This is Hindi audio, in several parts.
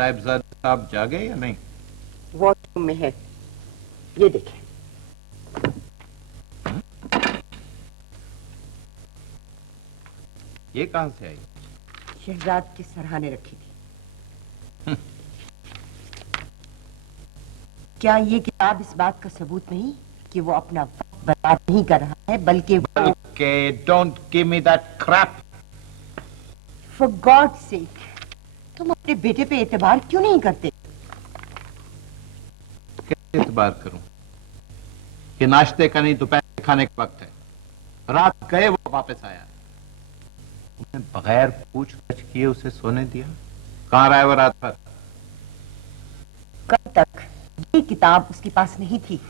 साहिबजादे साहब जागे या नहीं? वॉशरूम में है, ये देखें। ये कहां से आई? शहजाद के सरहाने रखी थी। क्या ये किताब इस बात का सबूत नहीं कि वो अपना वक्त बर्बाद नहीं कर रहा है, बल्कि don't give me that Krebs. For God sake, तुम अपने बेटे पे एतबार क्यों नहीं करते? कैसे एतबार करूं? ये नाश्ते का नहीं, दोपहर के खाने का वक्त है। रात गए वो वापस आया, तुमने बगैर पूछ गछ किए उसे सोने दिया। कहां रहा है वो रात भर? कल तक ये किताब उसके पास नहीं थी।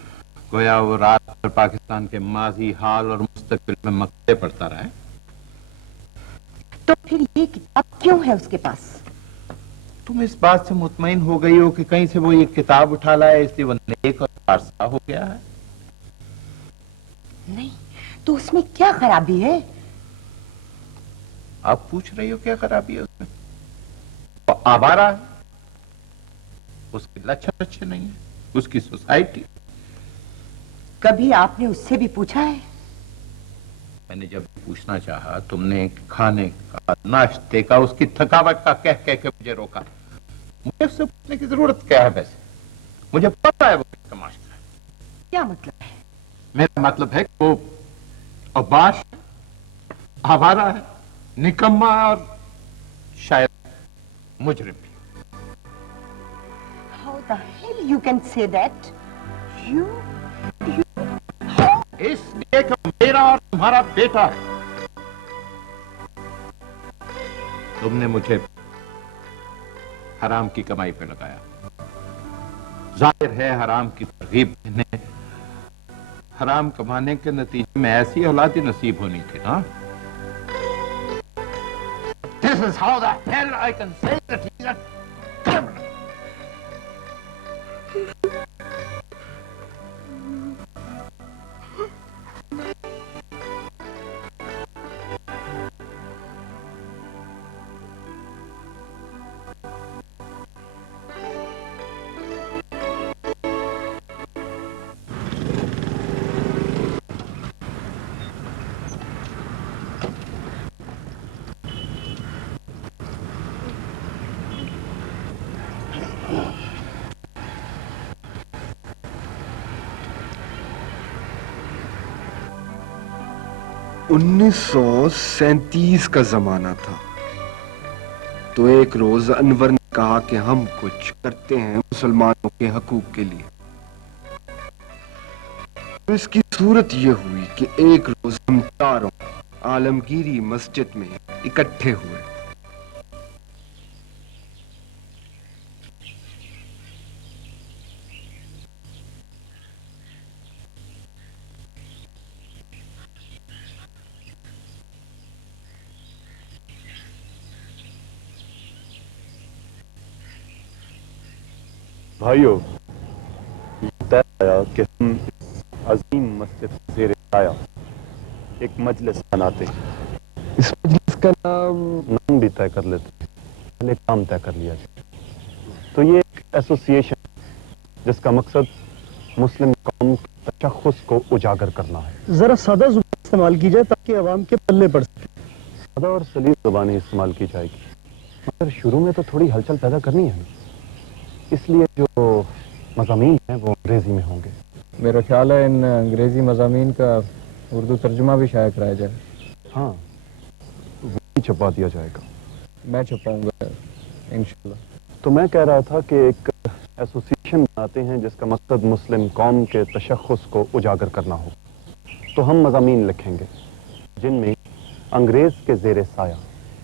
गोया वो रात भर पाकिस्तान के माजी, हाल और मुस्तकबिल में मकते पढ़ता रहा है। तो फिर ये किताब क्यों है उसके पास? तुम इस बात से मुतमईन हो गई हो कि कहीं से वो ये किताब उठा लाया, इसलिए वो नेक और फारसा हो गया है? नहीं, तो उसमें क्या खराबी है? आप पूछ रही हो क्या खराबी है उसमें? वो आवारा है, उसके लक्षण अच्छे नहीं है, उसकी सोसाइटी। कभी आपने उससे भी पूछा है? मैंने जब पूछना चाहा, तुमने खाने का, नाश्ते का, उसकी थकावट का कह कह के मुझे रोका। मुझे उससे पूछने की जरूरत क्या है? वैसे मुझे पता है वो किसका मास्टर है। क्या मतलब है? मेरा मतलब है कि वो अबाश, आवारा है, निकम्मा और शायद मुजरिम भी। How the hell you can say that? You इसलिए कि मेरा और तुम्हारा बेटा है। तुमने मुझे हराम की कमाई पे लगाया। जाहिर है हराम की तरगीब देने, हराम कमाने के नतीजे में ऐसी औलाद ही नसीब होनी थी ना। This is how the hell I can say that he's a criminal. $1937 का जमाना था। तो एक रोज अनवर ने कहा कि हम कुछ करते हैं मुसलमानों के हकूक के लिए। तो इसकी सूरत यह हुई कि एक रोज हम चारों आलमगीरी मस्जिद में इकट्ठे हुए। भाइयों, तय आया कि हम अजीम मस्जिद ज़ेरे साया एक मजलिस बनाते हैं। इस मजलिस का नाम भी तय कर लेते हैं, पहले काम तय कर लिया जाए। तो ये एक एसोसिएशन जिसका मकसद मुस्लिम कौम के तशख़्ख़ुस को उजागर करना है। जरा सादा ज़ुबान इस्तेमाल की जाए ताकि अवाम के पल्ले पड़ सके। सादा और सलीम ज़ुबानी इस्तेमाल की जाएगी, मगर शुरू में तो थोड़ी हलचल पैदा करनी है, इसलिए जो मज़ामीन हैं वो अंग्रेजी में होंगे। मेरा ख्याल है इन अंग्रेजी मज़ामीन का उर्दू तर्जुमा भी शायद कराया जाए। हाँ, वो भी छपवा दिया जाएगा। मैं छपाऊंगा इंशाल्लाह। तो मैं कह रहा था कि एक एसोसिएशन बनाते हैं जिसका मकसद मुस्लिम कौम के तशख़्ख़ुस को उजागर करना हो। तो हम मज़ामीन लिखेंगे जिनमें अंग्रेज़ के ज़ेरे साया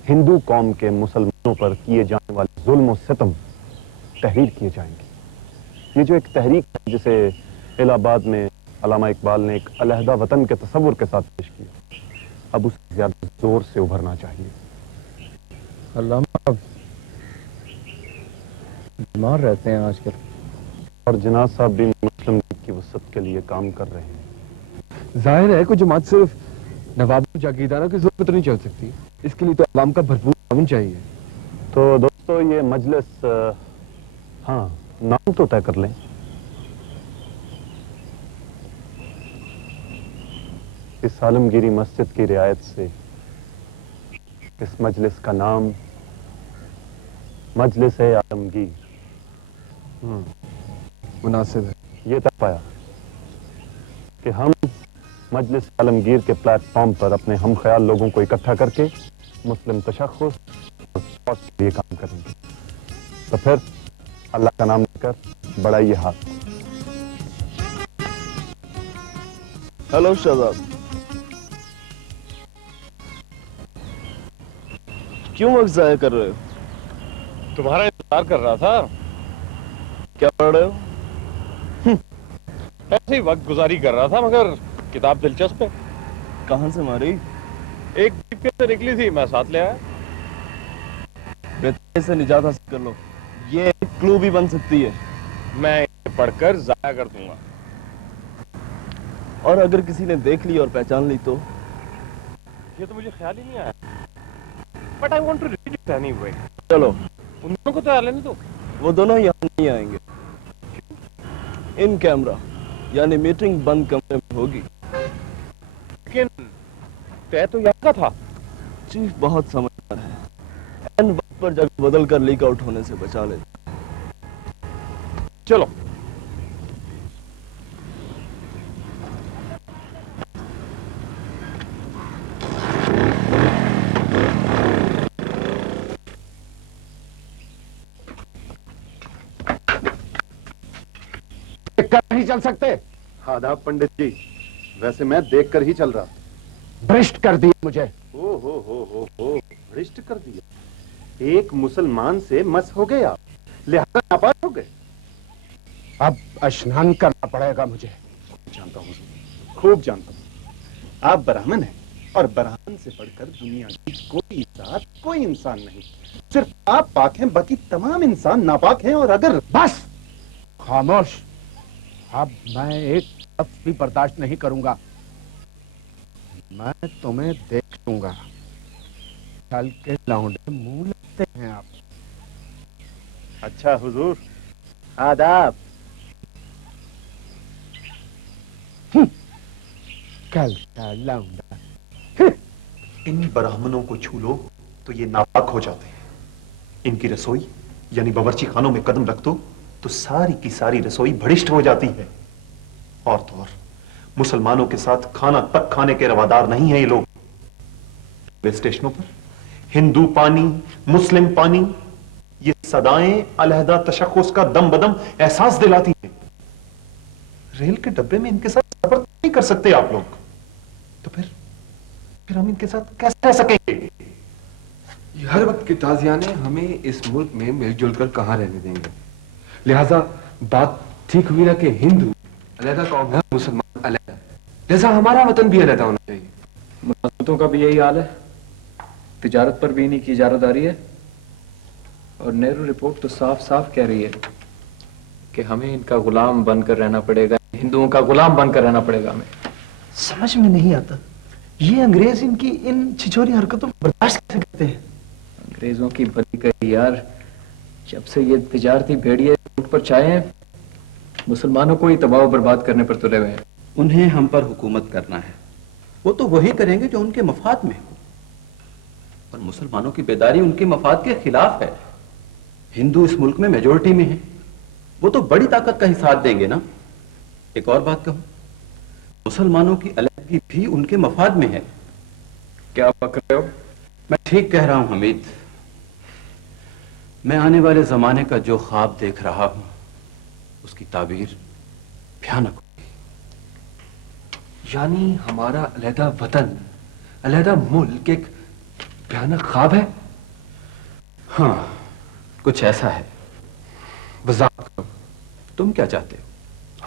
हिंदू कौम के मुसलमानों पर किए जाने वाले जुल्म और सितम तहरीर किए जाएंगे। ये जो एक तहरीक है जिसे इलाहाबाद में अल्लामा इकबाल ने एक अलहदा वतन के तसव्वुर के साथ पेश किया, अब उसे ज्यादा जोर से उभरना चाहिए। अल्लामा बीमार रहते हैं आजकल, और जनाब साहब भी मुस्लिम लीग की वसत के लिए काम कर रहे हैं। जाहिर है कोई जमात सिर्फ नवाबों जागीरदारों की जरूरत नहीं चल सकती, इसके लिए तो अवाम का भरपूर ताउन चाहिए। तो दोस्तों, ये मजलिस हाँ, नाम तो तय कर लें। इस आलमगीरी मस्जिद की रियायत से इस मजलिस का नाम मजलिस है आलमगीर। मुनासिब है। ये तय पाया कि हम मजलिस आलमगीर के प्लेटफॉर्म पर अपने हम ख्याल लोगों को इकट्ठा करके मुस्लिम तशख्खुस और सपोर्ट के लिए काम करेंगे। तो फिर अल्लाह का नाम लेकर बढ़ाइए हाथ। हेलो शहजाद, क्यों वक्त जाया कर रहे हो? तुम्हारा इंतजार कर रहा था। क्या पढ़ रहे हो? ऐसे ही वक्त गुजारी कर रहा था, मगर किताब दिलचस्प है। कहां से मारी? एक जीप से निकली थी, मैं साथ ले आया। बेटे से निजात हासिल कर लो, ये एक क्लू भी बन सकती है। मैं इसे पढ़कर जाया कर दूंगा। और अगर किसी ने देख ली और पहचान ली तो? ये तो मुझे ख्याल ही नहीं आया। But I want to read it anyway. चलो, उन दोनों को तो आ लेने दो। वो दोनों यहाँ नहीं आएंगे। इन कैमरा, यानी मीटिंग बंद कमरे में होगी। लेकिन तय तो यहाँ का था। चीफ बहुत समझदार है, एन वक्त पर जगह बदल कर लीक आउट होने से बचा ले। चलो। कर नहीं चल सकते? आदाब पंडित जी, वैसे मैं देखकर ही चल रहा। भ्रष्ट कर दिया मुझे। ओ हो, भ्रष्ट कर दिया। एक मुसलमान से मस हो गए आप, लिहाजा नापाक हो गए। अब स्नान करना पड़ेगा मुझे। जानता हूँ, खूब जानता हूँ। आप ब्राह्मण हैं और ब्राह्मण से बढ़कर दुनिया की कोई जात, कोई इंसान नहीं। सिर्फ आप पाक हैं, बाकी तमाम इंसान नापाक हैं। और अगर बस खामोश। अब मैं एक लफ्ज़ भी बर्दाश्त नहीं करूंगा। मैं तुम्हें देख लूंगा। चल के लौंडे मुंह लगते हैं आप। अच्छा हुजूर, आदाब। कल का लौंडा। इन ब्राह्मणों को छू लो तो ये नापाक हो जाते हैं। इनकी रसोई यानी बावर्ची खानों में कदम रख दो तो सारी की सारी रसोई भ्रष्ट हो जाती है। और तो और मुसलमानों के साथ खाना तक खाने के रवादार नहीं है ये लोग। रेलवे स्टेशनों पर हिंदू पानी, मुस्लिम पानी, ये सदाएं अलहदा तशख्खुस का दम बदम एहसास दिलाती है। रेल के डब्बे में इनके साथ सफर नहीं कर सकते आप लोग, तो फिर हम इनके साथ कैसे रह सकेंगे? हर वक्त के ताजियाने हमें इस मुल्क में मिलजुल कर कहां रहने देंगे। लिहाजा बात ठीक हुई ना कि हिंदू अलहदा कौम है, मुसलमान अलहदा। लिहाजा हमारा वतन भी अलहदा होना चाहिए। मुसलमानों का भी यही हाल है। तिजारत पर भी इन्हीं की इजारतदारी है। और नेहरू रिपोर्ट तो साफ साफ कह रही है कि हमें इनका गुलाम बनकर रहना पड़ेगा, हिंदुओं का गुलाम बनकर रहना पड़ेगा हमें। समझ में नहीं आता, ये अंग्रेज इनकी इन छिछोरी हरकतों को बर्दाश्त कैसे करते हैं? अंग्रेजों की भली कही यार, जब से ये तिजारती भेड़िए मुल्क पर छाए हैं, मुसलमानों को ही तबाह बर्बाद करने पर तुले हुए हैं। उन्हें हम पर हुकूमत करना है, वो तो वही करेंगे जो उनके मफाद में हो। और मुसलमानों की बेदारी उनके मफाद के खिलाफ है। हिंदू इस मुल्क में मेजोरिटी में है, वो तो बड़ी ताकत का ही साथ देंगे ना। एक और बात कहूं, मुसलमानों की अलहदगी भी उनके मफाद में है। क्या बक रहे हो? मैं ठीक कह रहा हूं हमीद। मैं आने वाले जमाने का जो ख्वाब देख रहा हूं, उसकी ताबीर भयानक होगी। यानी हमारा अलहदा वतन, अलहदा मुल्क एक भयानक ख्वाब है। हाँ, कुछ ऐसा है। वजाहत करो। तुम क्या चाहते हो?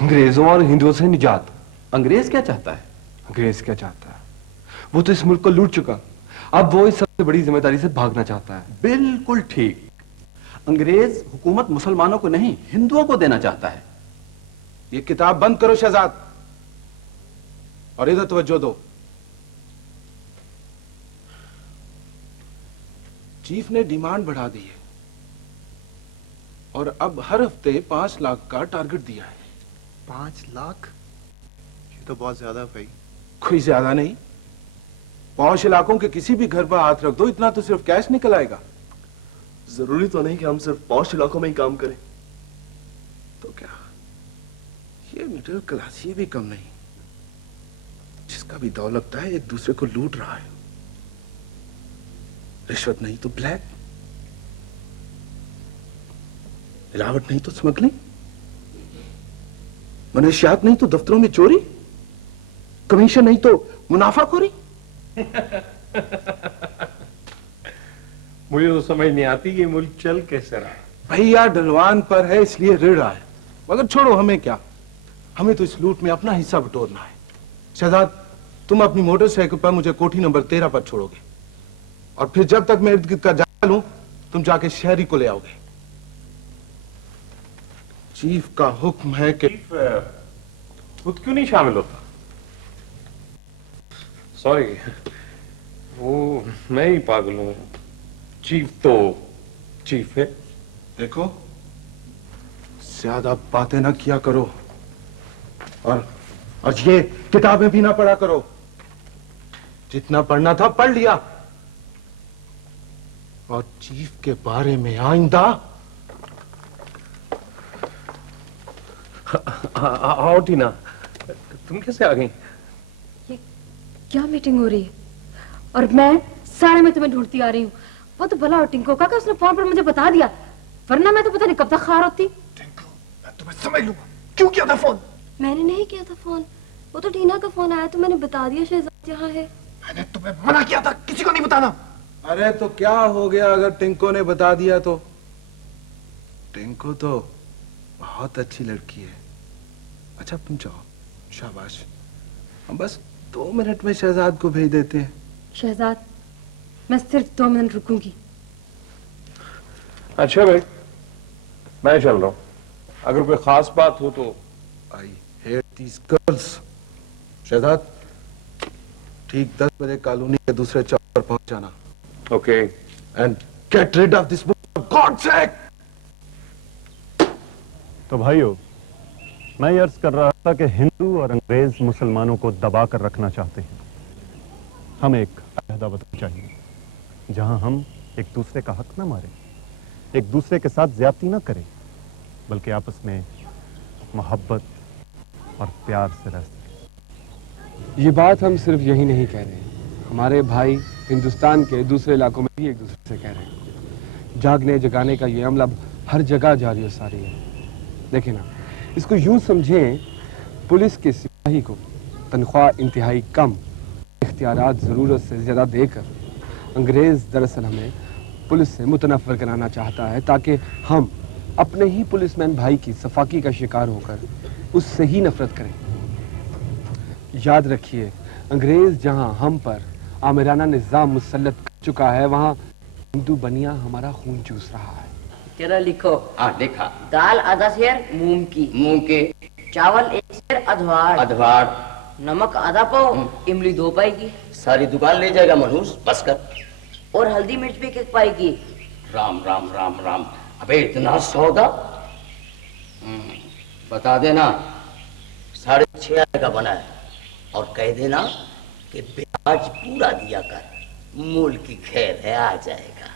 अंग्रेजों और हिंदुओं से निजात। अंग्रेज क्या चाहता है? अंग्रेज क्या चाहता है? वो तो इस मुल्क को लूट चुका, अब वो इस सबसे बड़ी जिम्मेदारी से भागना चाहता है। बिल्कुल ठीक। अंग्रेज हुकूमत मुसलमानों को नहीं, हिंदुओं को देना चाहता है। ये किताब बंद करो शहजाद, और इधर तवज्जो दो। चीफ ने डिमांड बढ़ा दी है। और अब हर हफ्ते 5 लाख का टारगेट दिया है। 5 लाख? ये तो बहुत ज्यादा है भाई। कोई ज्यादा नहीं, पौष इलाकों के किसी भी घर पर हाथ रख दो, इतना तो सिर्फ कैश निकल आएगा। जरूरी तो नहीं कि हम सिर्फ पॉश इलाकों में ही काम करें। तो क्या ये मिडिल क्लास ये भी कम नहीं, जिसका भी दौलत है एक दूसरे को लूट रहा है। रिश्वत नहीं तो ब्लैक, मिलावट नहीं तो स्मगलिंग, मनशियात नहीं तो दफ्तरों में चोरी, कमीशन नहीं तो मुनाफाखोरी। मुझे तो समझ नहीं आती ये मुल्क चल कैसे रहा है। भैया ढलवान पर है इसलिए ऋण रहा है, मगर छोड़ो, हमें क्या, हमें तो इस लूट में अपना हिस्सा बटोरना है। शहजाद, तुम अपनी मोटरसाइकिल पर मुझे कोठी नंबर 13 पर छोड़ोगे, और फिर जब तक मैं इर्द गिर्द का जायजा लूं, तुम जाके शहरी को ले आओगे। चीफ का हुक्म है कि खुद क्यों नहीं शामिल होता? सॉरी, वो मैं ही पागल हूं। चीफ तो चीफ है। देखो, ज्यादा बातें ना किया करो, और ये किताबें भी ना पढ़ा करो। जितना पढ़ना था पढ़ लिया, और चीफ के बारे में आइंदा। आओ टीना, तुम कैसे आ गई? ये क्या मीटिंग हो रही है? और मैं सारे में तुम्हें ढूंढती आ रही हूँ। वो तो भला टिंको काका, उसने फोन पर मुझे बता दिया, वरना मैं तो पता नहीं कब तक खार होती। मैं तुम्हें समझ लूंगा। क्यों किया था फोन? मैंने नहीं किया था फोन, वो तो टीना का फोन आया तो मैंने बता दिया शहजाद यहाँ है। मैंने तुम्हें मना किया था किसी को नहीं बताना। अरे तो क्या हो गया अगर टिंको ने बता दिया तो? टिंको तो बहुत अच्छी लड़की है। अच्छा तुम जाओ, शाबाश। हम बस 2 मिनट में शहजाद को भेज देते हैं। शहजाद, मैं सिर्फ 2 मिनट रुकूंगी। अच्छा भाई, मैं चल रहा हूं, अगर कोई खास बात हो तो। I hate these girls. Shehzad, ठीक 10 बजे कॉलोनी के दूसरे चौक पर पहुंच जाना। Okay. And get rid of this book for God's sake. तो भाइयों, मैं ये अर्ज कर रहा था कि हिंदू और अंग्रेज मुसलमानों को दबा कर रखना चाहते हैं। हमें एक अलहदा वतन चाहिए, जहां हम एक दूसरे का हक ना मारें, एक दूसरे के साथ ज्यादती ना करें, बल्कि आपस में मोहब्बत और प्यार से रह सकें। ये बात हम सिर्फ यही नहीं कह रहे हैं, हमारे भाई हिंदुस्तान के दूसरे इलाकों में भी एक दूसरे से कह रहे हैं। जागने जगाने का ये अमल अब हर जगह जारी और सारी है। देखिए ना, इसको यूं समझें, पुलिस के सिपाही को तनख्वाह इंतहाई कम, इख्तियारात ज़रूरत से ज़्यादा देकर अंग्रेज़ दरअसल हमें पुलिस से मुतनफ़र कराना चाहता है, ताकि हम अपने ही पुलिसमैन भाई की सफाकी का शिकार होकर उससे ही नफरत करें। याद रखिए, अंग्रेज़ जहां हम पर आमिराना निज़ाम मुसल्लत कर चुका है, वहां हिंदू बनिया हमारा खून चूस रहा है। तेरा लिखो। हाँ देखा। दाल आधा शेर मूंग की, मूंग के। चावल 1 शेर अधवाड़, अधवाड़। नमक आधा पाव, इमली 2 पाई की। सारी दुकान ले जाएगा मनहूस, बस कर। और हल्दी मिर्च भी 1 पाई की। राम राम राम राम, अबे इतना सौदा? बता देना 6.5 आने का बना है, और कह देना कि ब्याज पूरा दिया कर, मूल की खैर है, आ जाएगा।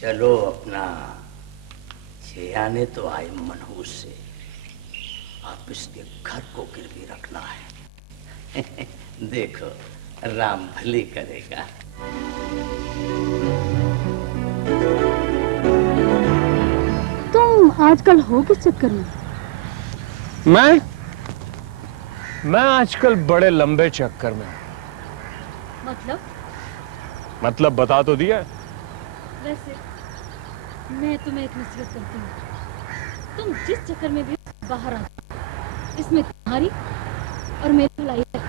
चलो अपना 6 आने तो आए मनहूस से, आप इसके घर को गिरवी रखना है। देखो राम भले करेगा। तुम आजकल हो किस चक्कर में? मैं आजकल बड़े लंबे चक्कर में। मतलब बता तो दिया। वैसे मैं तुम्हें एक नसीहत करती हूँ, तुम जिस चक्कर में भी बाहर आ, इसमें तुम्हारी और मेरी भलाई है,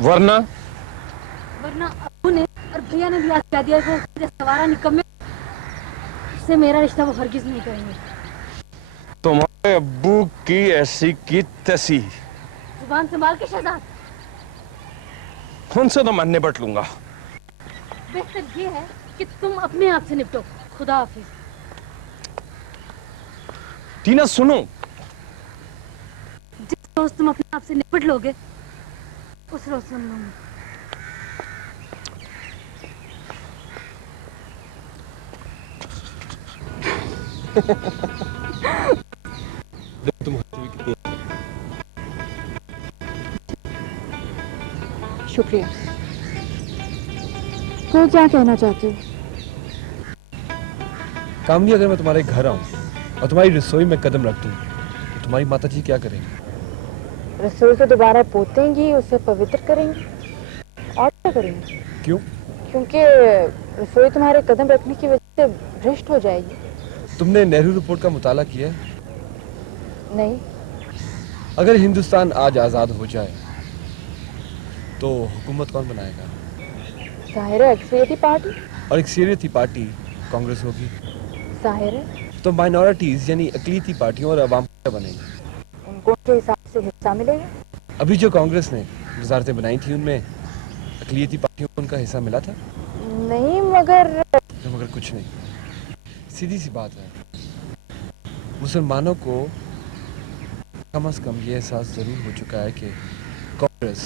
वरना अबू ने और भैया ने भी आज कह दिया कि सवारा निकम्मे से मेरा रिश्ता वो हरगिज नहीं करेंगे। तुम्हारे अब्बू की ऐसी की तैसी। जुबान संभाल के शहजाद। उनसे तो मैं निपट लूंगा। बेहतर ये है कि तुम अपने आप से निपटो। खुदा हाफिज। टीना सुनो। जिस रोज तुम अपने आप से निपट लोगे उस रोज सुन लूंगी। तुम हंसी भी कितनी। शुक्रिया। तो क्या कहना चाहते हो? कामनी, अगर मैं तुम्हारे घर आऊं और तुम्हारी रसोई में कदम रख दूं तो तुम्हारी माता जी क्या करेंगी? रसोई को दोबारा पोतेंगी, उसे पवित्र करेंगी और क्या करेंगी? क्यों? क्योंकि रसोई तुम्हारे कदम रखने की वजह से भ्रष्ट हो जाएगी। तुमने नेहरू रिपोर्ट का मुताला किया है? नहीं। अगर हिंदुस्तान आज आजाद हो जाए तो हुकूमत कौन बनाएगा? जाहिर है अक्सरियती पार्टी। और अक्सरियती पार्टी कांग्रेस होगी। जाहिर है। तो माइनॉरिटीज यानी अकलीती पार्टियों और अवाम क्या बनेगी? उनको उनके हिसाब से हिस्सा मिलेगा। अभी जो कांग्रेस ने वजारतें बनाई थी उनमें अकलीती पार्टियों को उनका हिस्सा मिला था? नहीं, मगर कुछ नहीं। सीधी सी बात है, मुसलमानों को कम से कम ये एहसास जरूर हो चुका है कि कांग्रेस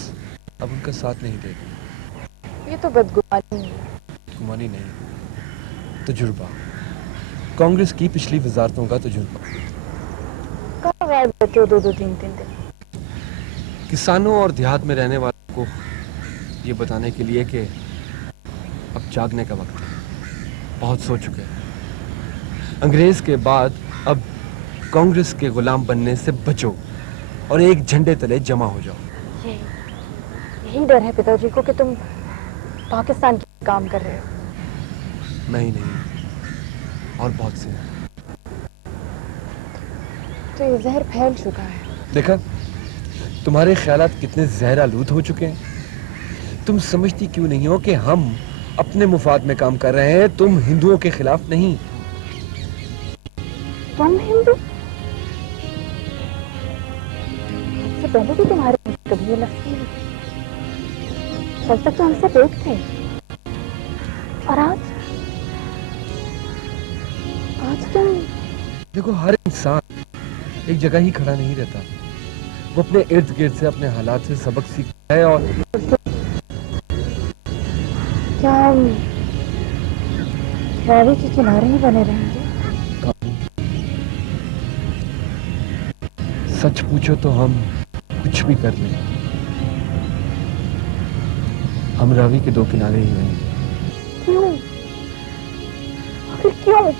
अब उनका साथ नहीं देगी। ये तो बदगुमानी है। गुमानी नहीं, तजुर्बा। कांग्रेस की पिछली वजारतों का तजुर्बा। कहाँ गायब रहते हो 2-2, 3-3 दिन? किसानों और देहात में रहने वालों को ये बताने के लिए कि अब जागने का वक्त है। बहुत सो चुके हैं। अंग्रेज के बाद अब कांग्रेस के गुलाम बनने से बचो और एक झंडे तले जमा हो जाओ। यही डर है पिताजी को कि तुम पाकिस्तान के काम कर रहे हो। मैं ही नहीं, और बहुत से। तो ये जहर फैल चुका है। देखा तुम्हारे ख्यालात कितने जहर आलूद हो चुके हैं। तुम समझती क्यों नहीं हो कि हम अपने मुफाद में काम कर रहे हैं, तुम हिंदुओं के खिलाफ नहीं। तुम हिंदू? इससे पहले भी तुम्हारे कभी ये लफ्ज़ नहीं। कल तक तो हमसे बेग थे और आज तुम। देखो, हर इंसान एक जगह ही खड़ा नहीं रहता। वो अपने इर्द गिर्द से, अपने हालात से सबक सीखता है। और क्या हम रावी के किनारे ही बने रहेंगे? सच पूछो तो हम कुछ भी कर लें, हम रावी के दो किनारे ही रहेंगे। क्यों? आखिर क्यों?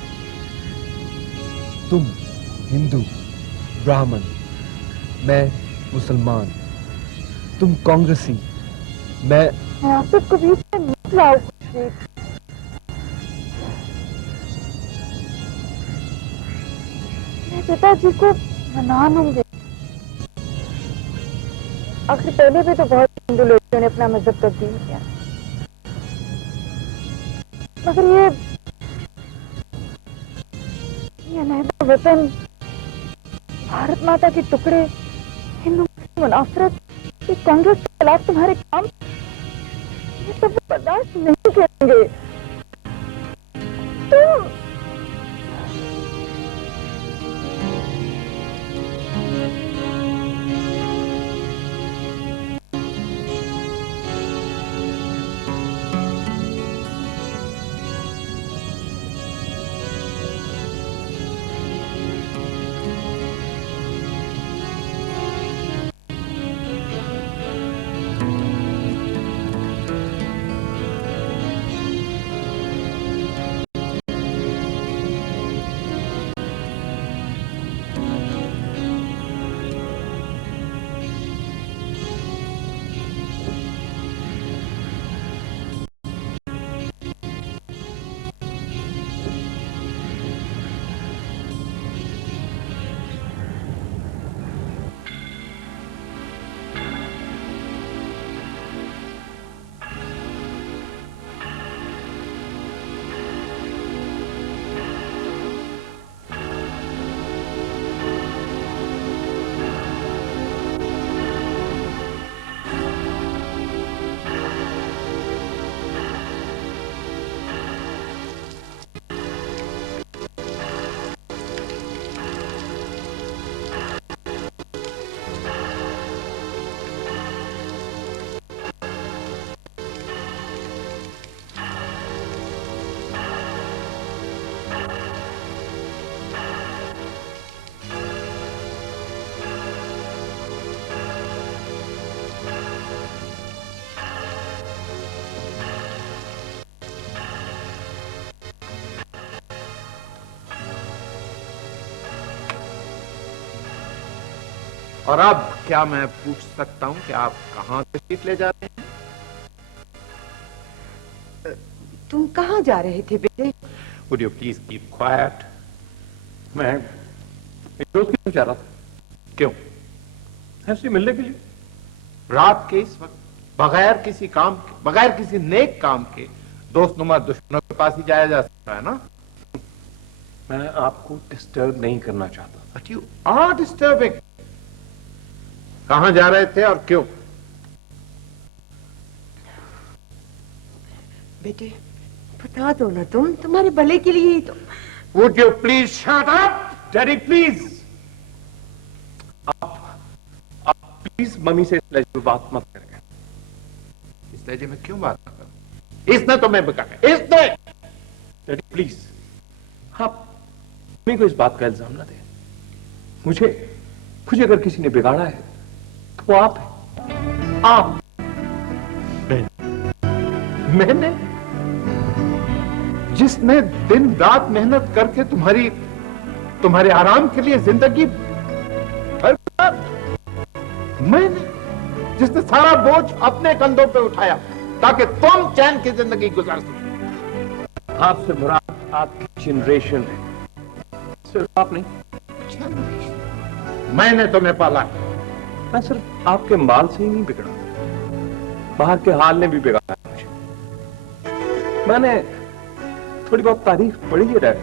तुम हिंदू ब्राह्मण, मैं मुसलमान, तुम कांग्रेसी, मैं आपसे कभी मत लाओ। मैं पिताजी को मना लूंगी। आखिर पहले भी तो बहुत हिंदू लोगों ने अपना मजहब तब्दील किया, मगर ये अलहदा वतन, भारत माता के टुकड़े, हिंदू मुनाफरत, ये कांग्रेस के खिलाफ तुम्हारे काम, ये सब बर्दाश्त नहीं करेंगे। तुम और अब क्या मैं पूछ सकता हूं कि आप कहां तशरीफ ले जा रहे हैं? तुम कहाँ जा रहे थे बेटे? Would you please keep quiet? मैं एक दोस्त की तरफ जा रहा था। क्यों? ऐसे मिलने के लिए। रात के इस वक्त बगैर किसी काम के, बगैर किसी नेक काम के दोस्तनुमा दुश्मनों के पास ही जाया जा सकता है ना? मैं आपको डिस्टर्ब नहीं करना चाहता। But you are disturbing. कहां जा रहे थे और क्यों? बेटे बता दो ना, तुम्हारे भले के लिए ही तो। Would you please shut up? Daddy please, आप प्लीज मम्मी से इस लहजे में बात मत करें। इस लहजे में क्यों बात ना करूं? इसने तो मैं बता, इसने। डैडी प्लीज, आप मम्मी को इस बात का इल्जाम ना दें। मुझे अगर किसी ने बिगाड़ा है तो वो आप हैं। आप। मैंने? जिसने दिन रात मेहनत करके तुम्हारे आराम के लिए जिंदगी भर, मैंने जिसने सारा बोझ अपने कंधों पे उठाया ताकि तुम चैन की जिंदगी गुजार सको। आपसे मुराद आपकी जनरेशन है, सिर्फ आप नहीं। मैंने तुम्हें पाला है। मैं सिर्फ आपके माल से ही नहीं बिगड़ा, बाहर के हाल ने भी बिगाड़ा है मुझे। मैंने थोड़ी बहुत तारीफ पढ़ी है डैड।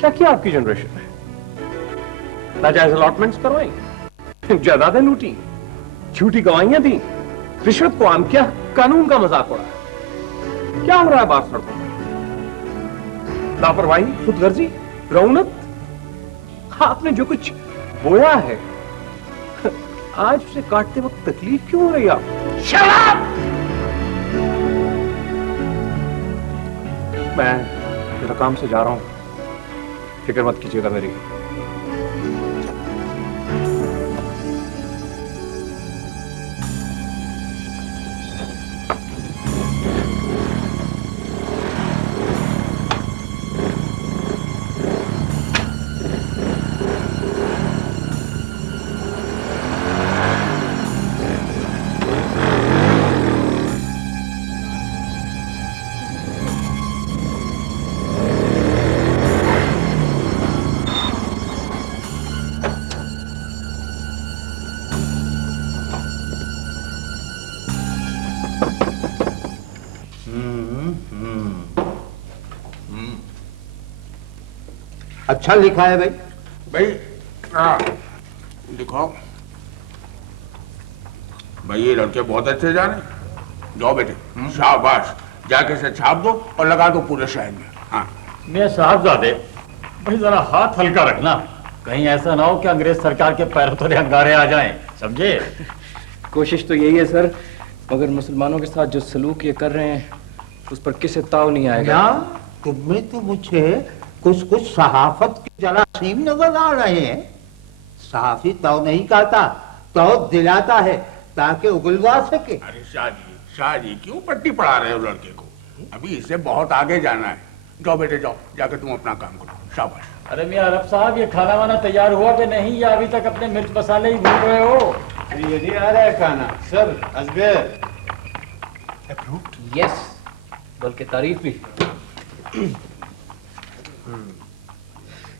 क्या किया आपकी जनरेशन ने? नाजायज अलॉटमेंट्स करवाई, जायदादें लूटी, झूठी गवाहियां दी, रिश्वत को आम किया, कानून का मजाक उड़ाया। क्या हो रहा है बाहर सड़कों पर? लापरवाही, खुदगर्जी, रौनक। आपने जो कुछ बोया है आज उसे काटते वक्त तकलीफ क्यों हो रही है आपको? शराब! मैं जरा काम से जा रहा हूं, फिक्र मत कीजिएगा मेरी। अच्छा लिखा है भाई। भाई लिखो भाई, ये लड़के बहुत अच्छे जा रहे। जाओ बेटे, शाबाश, जाके से छाप दो और लगा दो पूरे शहर में। हाँ मैं साहबजादे, भाई जरा हाथ हल्का रखना, कहीं ऐसा ना हो कि अंग्रेज सरकार के पैरों तले अंगारे आ जाएं, समझे? कोशिश तो यही है सर, मगर मुसलमानों के साथ जो सलूक ये कर रहे हैं उस पर किसी ताव नहीं आएगा। तुम्हें तो मुझे कुछ सहाफत के जरासीम नजर आ रहे हैं। सहाफी ताव नहीं कहता, ताव दिलाता है ताकि उगलवा सके। अरे शाह जी क्यों पट्टी पढ़ा रहे हो लड़के को? अभी इससे बहुत आगे जाना है। जाओ बेटे जाओ, जाके तुम अपना काम करो। शाबाश। अरे मियां अरब साहब, ये खाना वाना तैयार हुआ कि नहीं, या अभी तक अपने मिर्च मसाले ही भून रहे हो? ये नहीं आ रहा है खाना सर। असगर यस, बल्कि तारीफ भी।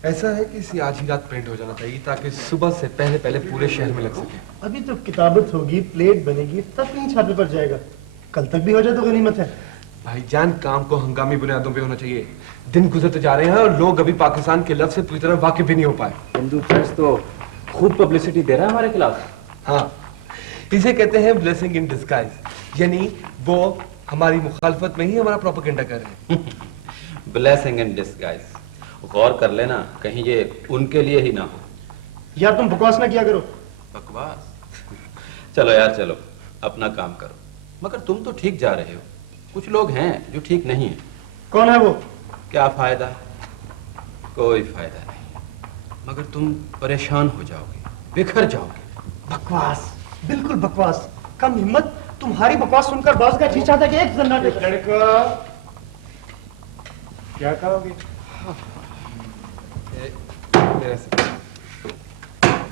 ऐसा है कि इसी आज ही रात प्रिंट हो जाना चाहिए ताकि सुबह से पहले पहले पूरे शहर में लग सके। अभी तो किताबत होगी, प्लेट बनेगी, तब कहीं छापे पर जाएगा। कल तक भी हो जाए तो गनीमत है। भाईजान, काम को हंगामी बुनियादों पे होना चाहिए। दिन गुजरते जा रहे हैं और लोग अभी पाकिस्तान के लफ्ज से पूरी तरह वाकिफ भी नहीं हो पाए। हिंदू प्रेस तो खूब पब्लिसिटी दे रहा है हमारे खिलाफ। हाँ, इसे कहते हैं ब्लेसिंग इन डिस्गाइज, यानी वो हमारी मुखालफत में ही हमारा प्रोपेगेंडा कर रहे हैं। ब्लेसिंग इन डिस्गाइज, गौर कर लेना कहीं ये उनके लिए ही ना हो। यार तुम बकवास ना किया करो। बकवास? चलो यार चलो, अपना काम करो। मगर तुम तो ठीक जा रहे हो, कुछ लोग हैं जो ठीक नहीं है। कौन है वो? क्या फायदा, कोई फायदा नहीं। मगर तुम परेशान हो जाओगे, बिखर जाओगे। बकवास, बिल्कुल बकवास। कम हिम्मत, तुम्हारी बकवास सुनकर बॉस का जी चाहता कि एक जन्नत लड़का क्या कहोगे?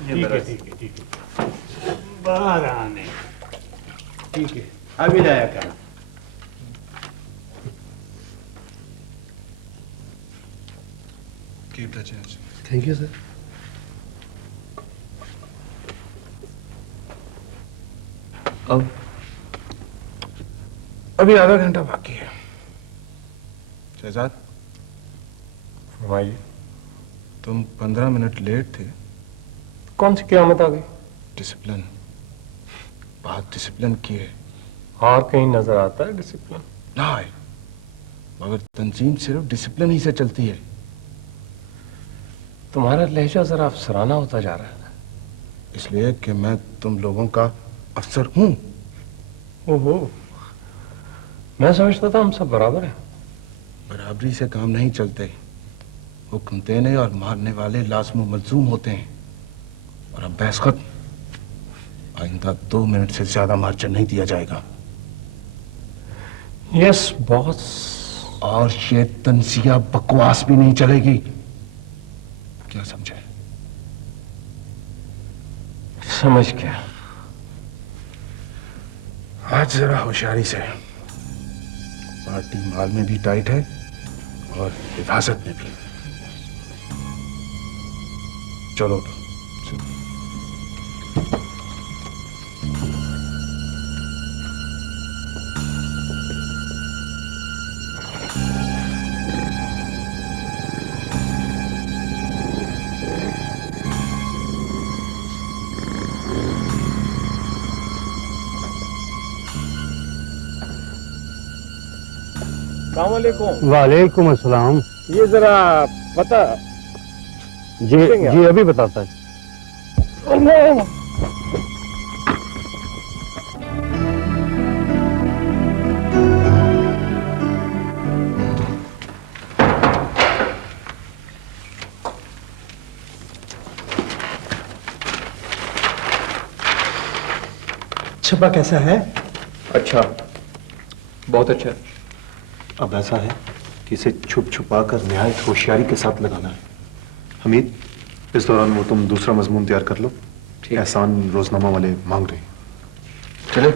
ठीक है ठीक है ठीक है, बाहर आने, ठीक है, अभी लाया कर। Keep the change. Thank you sir. अब अभी आधा घंटा बाकी है। शहजाद, फरमाइए। तुम 15 मिनट लेट थे। कौन सी क़यामत आ गई? डिसिप्लिन, बहुत डिसिप्लिन की है। और कहीं नजर आता है डिसिप्लिन? ना है, मगर तंजीम सिर्फ डिसिप्लिन ही से चलती है। तुम्हारा लहजा जरा अफसराना होता जा रहा है। इसलिए कि मैं तुम लोगों का अफसर हूं। ओहो, मैं समझता था हम सब बराबर हैं। बराबरी से काम नहीं चलते। हुक्म देने और मारने वाले लाज़िम मलज़ूम होते हैं। और अब बहस खत्म। आइंदा 2 मिनट से ज्यादा मार्जिन नहीं दिया जाएगा। Yes boss. और ये तंजिया बकवास भी नहीं चलेगी। क्या समझे? समझ गया। आज जरा होशियारी से। पार्टी माल में भी टाइट है और हिफाजत में भी। चलो वालेकुम अस्सलाम। ये जरा पता जी अभी बताता है। छपा कैसा है? अच्छा, बहुत अच्छा। अब ऐसा है कि इसे छुप छुपा कर निहायत होशियारी के साथ लगाना है। हमीद, इस दौरान वो तुम दूसरा मजमून तैयार कर लो। एहसान रोजनामा वाले मांग रहे हैं। चले।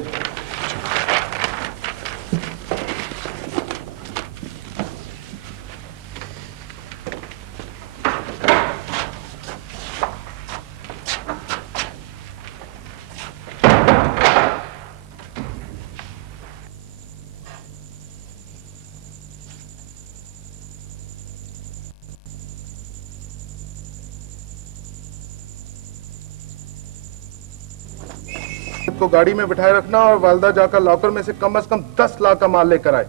को गाड़ी में बिठाए रखना और वालदा जाकर लॉकर में से कम 10 लाख का माल लेकर आए।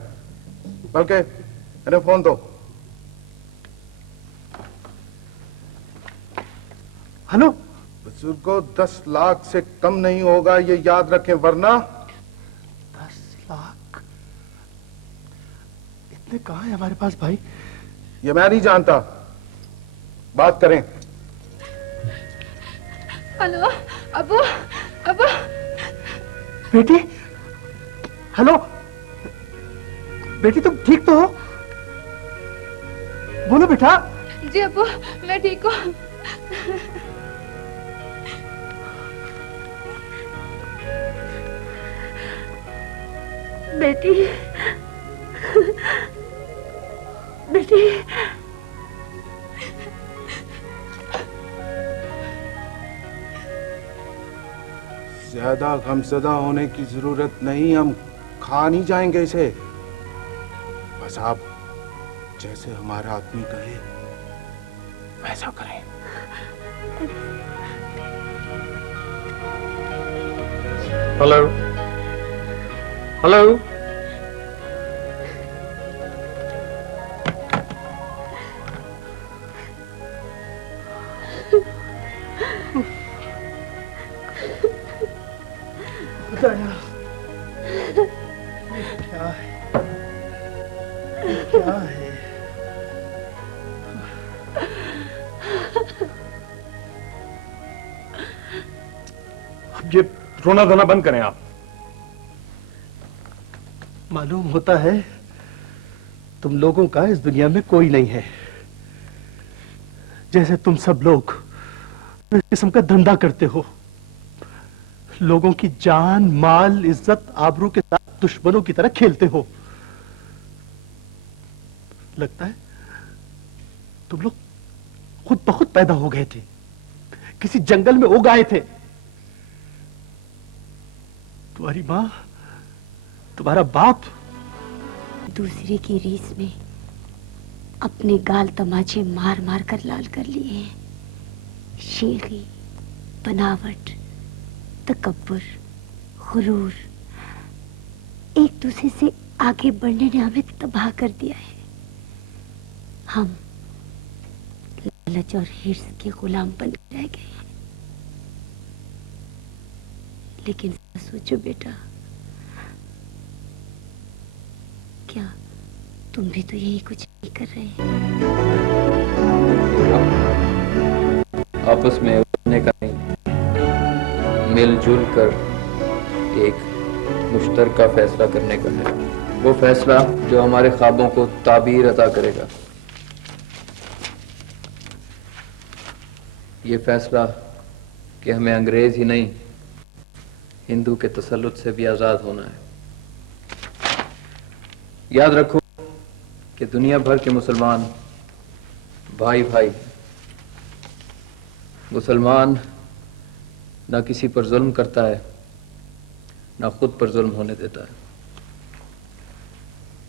बल्कि इन्हें फोन दो। हेलो। बुजुर्गों, 10 लाख से कम नहीं होगा, ये याद रखें, वरना 10 लाख इतने कहाँ है हमारे पास भाई? ये मैं नहीं जानता। बात करें। हेलो अबू, अबू। बेटी, हेलो बेटी, तुम ठीक तो हो? बोलो बेटा। जी अबू, मैं ठीक हूँ। बेटी, बेटी। ज्यादा गमज़दा होने की जरूरत नहीं, हम खा नहीं जाएंगे इसे। बस आप जैसे हमारा आदमी कहे वैसा करें। Hello hello. खुदाया, क्या है? क्या है? अब ये रोना धोना बंद करें आप। मालूम होता है तुम लोगों का इस दुनिया में कोई नहीं है। जैसे तुम सब लोग इस किस्म का धंधा करते हो, लोगों की जान, माल, इज्जत, आबरू के साथ दुश्मनों की तरह खेलते हो। लगता है तुम लोग खुद ब खुद पैदा हो गए थे, किसी जंगल में उग आए थे। तुम्हारी मां, तुम्हारा बाप दूसरे की रीस में अपने गाल तमाचे मार मार कर लाल कर लिए हैं। शेखी, बनावट, तकब्बुर, गुरूर, एक दूसरे से आगे बढ़ने ने हमें तबाह कर दिया है। हम लालच और हिर्स के गुलाम बन रह गए हैं। लेकिन सोचो बेटा, क्या तुम भी तो यही कुछ नहीं कर रहे हैं? आपस में उड़ने का नहीं, मिलजुल कर एक मुश्तरका फैसला करने का है। वो फैसला जो हमारे ख्वाबों को ताबीर अता करेगा। ये फैसला कि हमें अंग्रेज ही नहीं, हिंदू के तसल्लुत से भी आज़ाद होना है। याद रखो कि दुनिया भर के मुसलमान भाई भाई, मुसलमान ना किसी पर जुल्म करता है, ना खुद पर जुल्म होने देता है।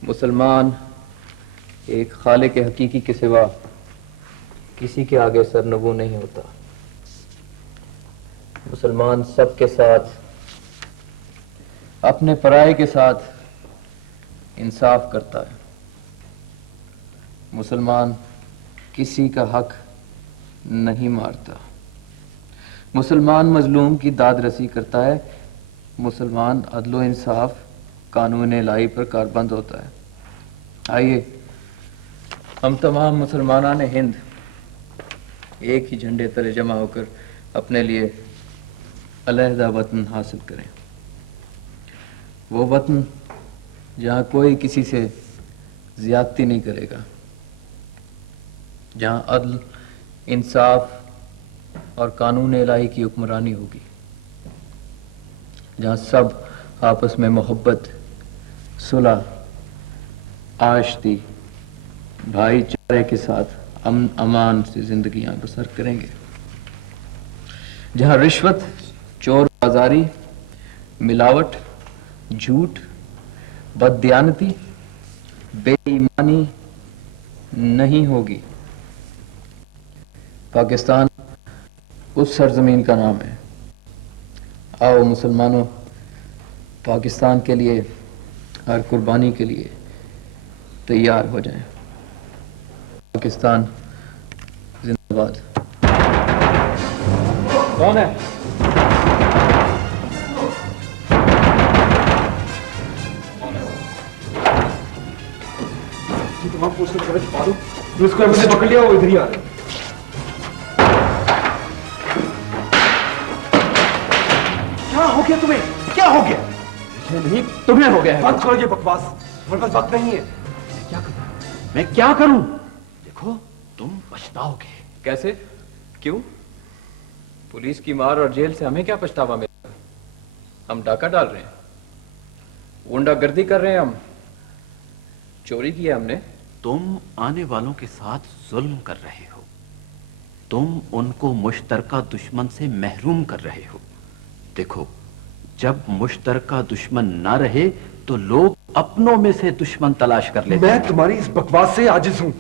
मुसलमान एक खालिक हकीकी के सिवा किसी के आगे सरनगू नहीं होता। मुसलमान सबके साथ, अपने पराये के साथ इंसाफ करता है। मुसलमान किसी का हक नहीं मारता। मुसलमान मजलूम की दाद रसी करता है। मुसलमान अदलो इंसाफ, कानून इलाही पर कारबंद होता है। आइए हम तमाम मुसलमानान हिंद एक ही झंडे तले जमा होकर अपने लिए अलहदा वतन हासिल करें। वो वतन जहाँ कोई किसी से ज्यादती नहीं करेगा, जहाँ अदल, इंसाफ और कानून इलाही की हुक्मरानी होगी, जहाँ सब आपस में मोहब्बत, सुलह, आशती, भाईचारे के साथ अमन अमान से जिंदगियां बसर करेंगे, जहां रिश्वत, चोर बाजारी, मिलावट, झूठ, बददियानती, बेईमानी नहीं होगी। पाकिस्तान उस सरजमीन का नाम है। आओ मुसलमानों, पाकिस्तान के लिए हर कुर्बानी के लिए तैयार हो जाएं। पाकिस्तान जिंदाबाद। कौन है? तमाम पोस्टर कवच पा दो, उसको हमसे पकड़ लिया, वो इधर ही आ रहा है। क्या हो गया तुम्हें? क्या हो गया? मुझे नहीं, तुम्हें हो गया है। बंद करो ये बकवास, हमारे पास वक्त नहीं है। क्या करूं? मैं क्या करूं? देखो, तुम पछताओगे। कैसे? क्यों? पुलिस की मार और जेल से हमें क्या पछतावा मिला? हम डाका डाल रहे हैं, गुंडागर्दी कर रहे हैं, हम चोरी किया हमने। तुम आने वालों के साथ जुल्म कर रहे हो। तुम उनको मुश्तरका दुश्मन से महरूम कर रहे हो। देखो, जब मुश्तरका दुश्मन ना रहे तो लोग अपनों में से दुश्मन तलाश कर लेते हैं। मैं तुम्हारी इस बकवास से आजिज हूं।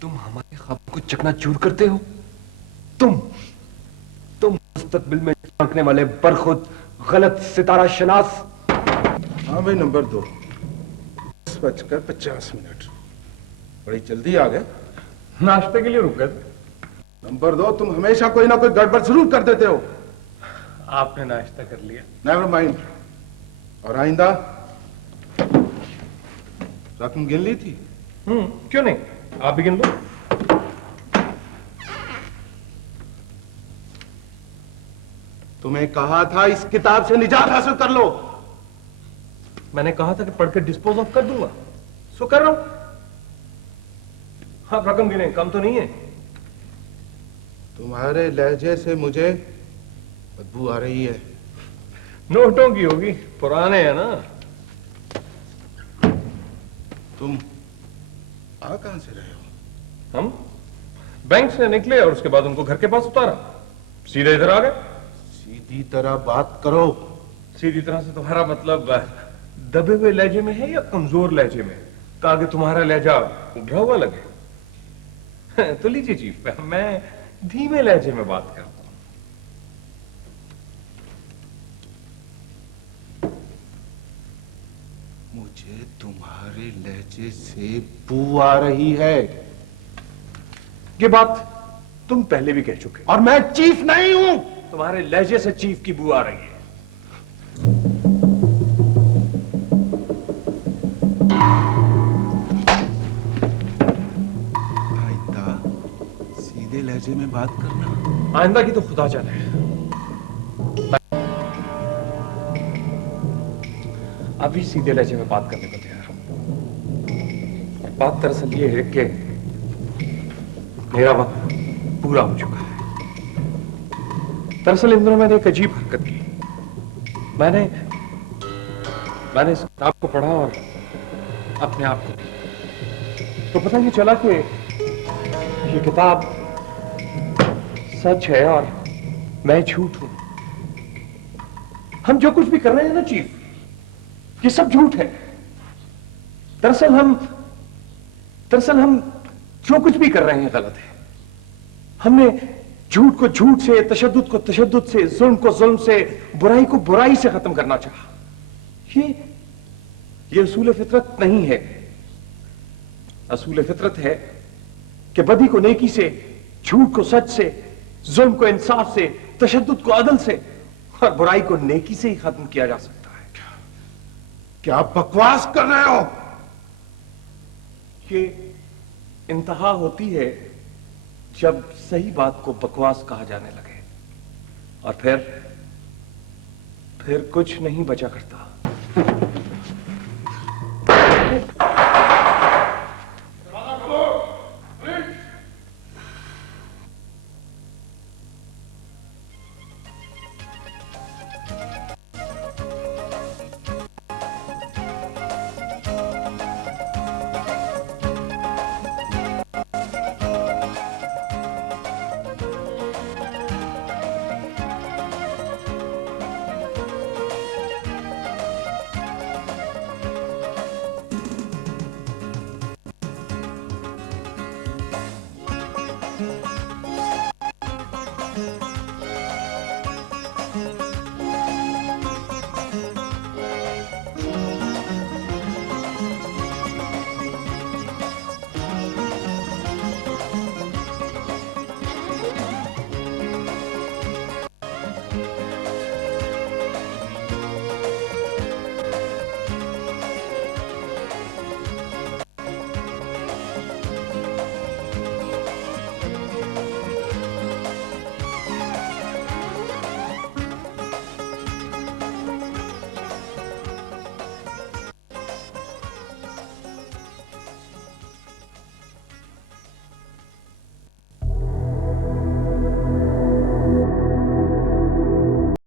तुम हमारे ख्वाब को चकनाचूर करते हो। तुम मुस्तकबिल में झांकने वाले बरखुद गलत सितारा शनास। हाँ भाई, नंबर 2, 10:50 बड़ी जल्दी आ गए। नाश्ते के लिए रुक गए थे। नंबर 2, तुम हमेशा कोई ना कोई गड़बड़ जरूर कर देते हो। आपने नाश्ता कर लिया? Never mind. और आइंदा रकम गिन ली थी? क्यों नहीं, आप भी गिन लो। तुम्हें कहा था इस किताब से निजात हासिल कर लो। मैंने कहा था कि पढ़कर डिस्पोज ऑफ कर दूंगा, सो कर रहा हूं। आप रकम गिने, कम तो नहीं है। तुम्हारे लहजे से मुझे बदबू आ रही है। नोटों की होगी, पुराने हैं ना। तुम आ कहां से रहे हो? हम बैंक से निकले और उसके बाद उनको घर के पास उतारा, सीधे इधर आ गए। सीधी तरह बात करो। सीधी तरह से तुम्हारा मतलब दबे हुए लहजे में है या कमजोर लहजे में? ताकि तुम्हारा लहजा उभरा हुआ लगे। तो लीजिए चीफ, मैं धीमे लहजे में बात करता हूं। मुझे तुम्हारे लहजे से बू आ रही है। ये बात तुम पहले भी कह चुके। और मैं चीफ नहीं हूं। तुम्हारे लहजे से चीफ की बू आ रही है। आइंदा सीधे लहजे में बात करना। आइंदा की तो खुदा जाने। अभी सीधे लहजे में बात करने को तैयार हूं। बात दरअसल ये है कि मेरा वक्त पूरा हो चुका है। दरअसल इन दिनों मैंने एक अजीब हरकत की। मैंने इस किताब को पढ़ा और अपने आप को तो पता ये चला कि ये किताब सच है और मैं झूठ हूं। हम जो कुछ भी कर रहे हैं ना चीफ, ये सब झूठ है। दरअसल हम जो कुछ भी कर रहे हैं गलत है। हमने झूठ को झूठ से, तशद्दुद को तशद्दुद से, जुल्म को जुल्म से, बुराई को बुराई से खत्म करना चाहा। ये असूल फितरत नहीं है। असूल फितरत है कि बदी को नेकी से, झूठ को सच से, जुल्म को इंसाफ से, तशद्दुद को अदल से और बुराई को नेकी से ही खत्म किया जा सकता है। क्या बकवास कर रहे हो? ये इंतहा होती है जब सही बात को बकवास कहा जाने लगे और फिर कुछ नहीं बचा करता।